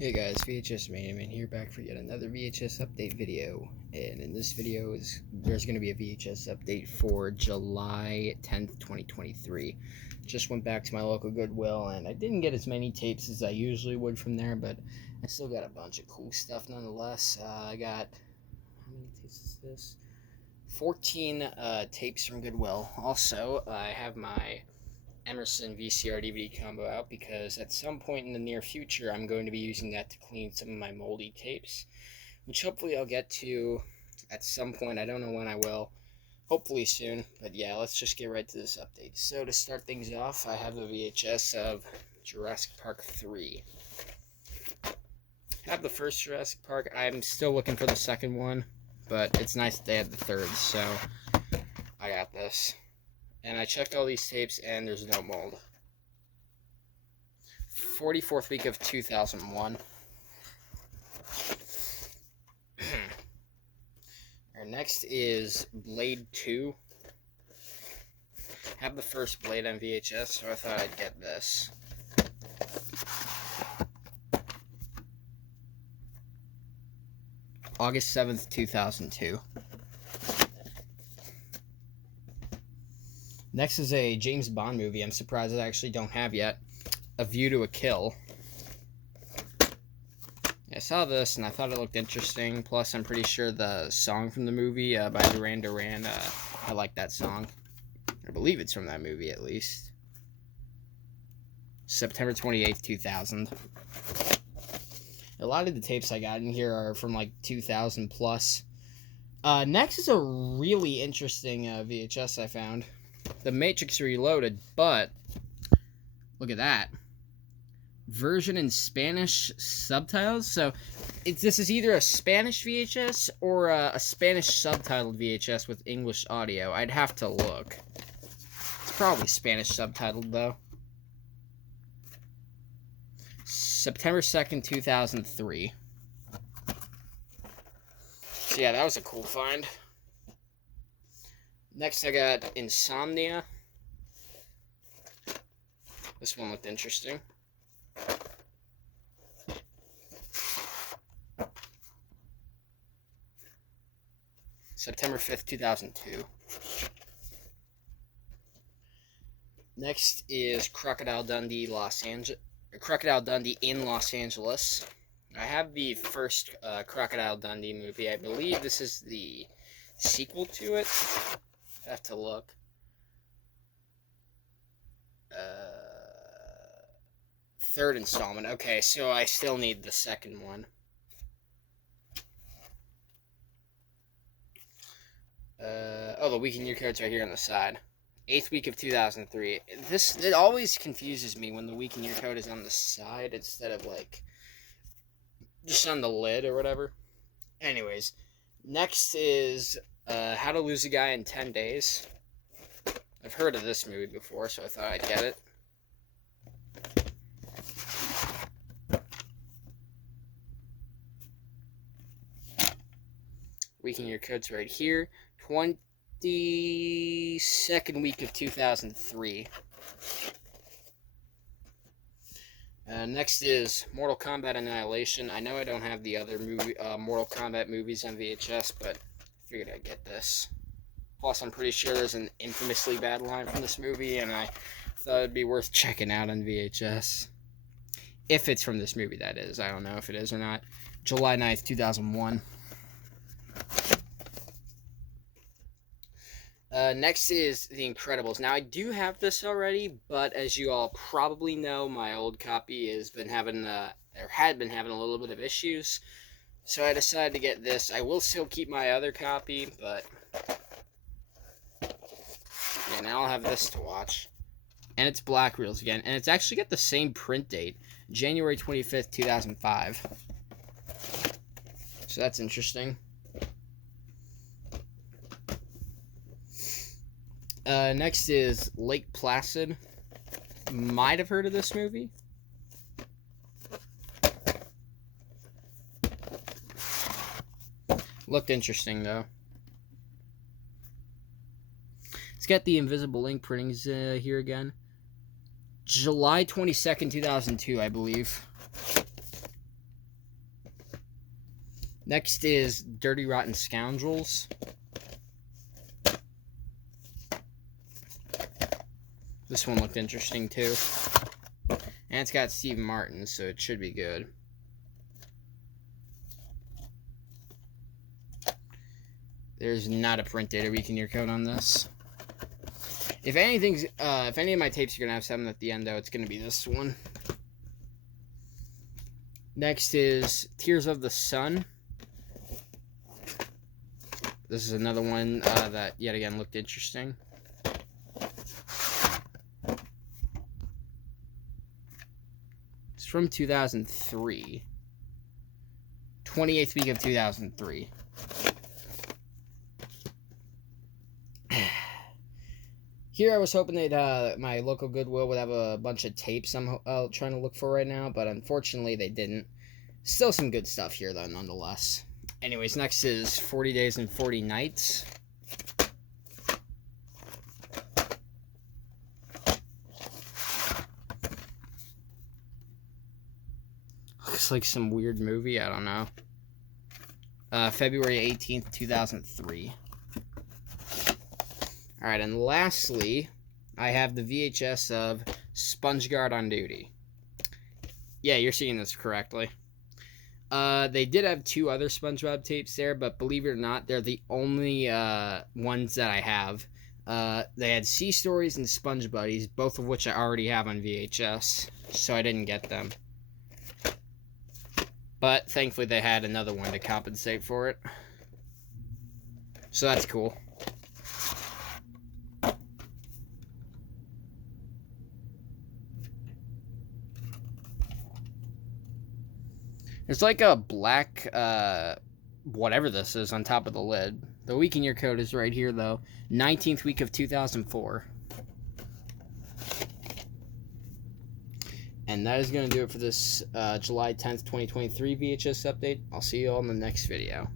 Hey guys, VHS Man here, back for yet another VHS update video. And in this video there's going to be a VHS update for July 10th, 2023. Just went back to my local Goodwill and I didn't get as many tapes as I usually would from there, but I still got a bunch of cool stuff nonetheless. I got, how many tapes is this? 14 tapes from Goodwill. Also, I have my Emerson VCR DVD combo out because at some point in the near future I'm going to be using that to clean some of my moldy tapes, which hopefully I'll get to at some point. I don't know when I will, hopefully soon, but yeah, let's just get right to this update. So to start things off, I have a VHS of Jurassic Park 3. I have the first Jurassic Park. I'm still looking for the second one, but it's nice that they had the third, so I got this. And I checked all these tapes, and there's no mold. 44th week of 2001. Our next is Blade 2. I have the first Blade on VHS, so I thought I'd get this. August 7th, 2002. Next is a James Bond movie I'm surprised I actually don't have yet. A View to a Kill. I saw this and I thought it looked interesting. Plus, I'm pretty sure the song from the movie by Duran Duran, I like that song. I believe it's from that movie at least. September 28th, 2000. A lot of the tapes I got in here are from like 2000 plus. Next is a really interesting VHS I found. The Matrix Reloaded, but look at that. Version in Spanish subtitles. So this is either a Spanish VHS or a Spanish subtitled VHS with English audio. I'd have to look. It's probably Spanish subtitled though. September 2nd, 2003. So yeah, that was a cool find. Next, I got Insomnia. This one looked interesting. September 5th, 2002. Next is Crocodile Dundee in Los Angeles. I have the first Crocodile Dundee movie. I believe this is the sequel to it. I have to look. Third installment. Okay, so I still need the second one. The week in your code's right here on the side. 8th week of 2003. It always confuses me when the week in your code is on the side instead of like just on the lid or whatever. Anyways, next is How to Lose a Guy in 10 Days. I've heard of this movie before, so I thought I'd get it. Week in your code's right here. 22nd week of 2003. Next is Mortal Kombat Annihilation. I know I don't have the other Mortal Kombat movies on VHS, but I figured I'd get this. Plus, I'm pretty sure there's an infamously bad line from this movie, and I thought it'd be worth checking out on VHS. If it's from this movie, that is. I don't know if it is or not. July 9th, 2001. Next is The Incredibles. Now, I do have this already, but as you all probably know, my old copy had been having a little bit of issues, so I decided to get this. I will still keep my other copy, but yeah, now I'll have this to watch. And it's black reels again, and it's actually got the same print date, January 25th, 2005. So that's interesting. Next is Lake Placid. Might have heard of this movie. Looked interesting, though. It's got the invisible ink printings here again. July 22nd, 2002, I believe. Next is Dirty Rotten Scoundrels. This one looked interesting too. And it's got Steve Martin, so it should be good. There's not a print data week in your code on this. If anything's, if any of my tapes are gonna have 7 at the end, though, it's gonna be this one. Next is Tears of the Sun. This is another one that yet again looked interesting. It's from 2003. 28th week of 2003. Here I was hoping that my local Goodwill would have a bunch of tapes I'm trying to look for right now, but unfortunately they didn't. Still some good stuff here though, nonetheless. Anyways, next is 40 Days and 40 Nights. Looks like some weird movie, I don't know. February 18th, 2003. Alright, and lastly, I have the VHS of SpongeGuard on Duty. Yeah, you're seeing this correctly. They did have 2 other SpongeBob tapes there, but believe it or not, they're the only ones that I have. They had Sea Stories and Sponge Buddies, both of which I already have on VHS, so I didn't get them. But thankfully they had another one to compensate for it. So that's cool. There's like a black, whatever this is on top of the lid. The week in your code is right here, though. 19th week of 2004. And that is going to do it for this July 10th, 2023 VHS update. I'll see you all in the next video.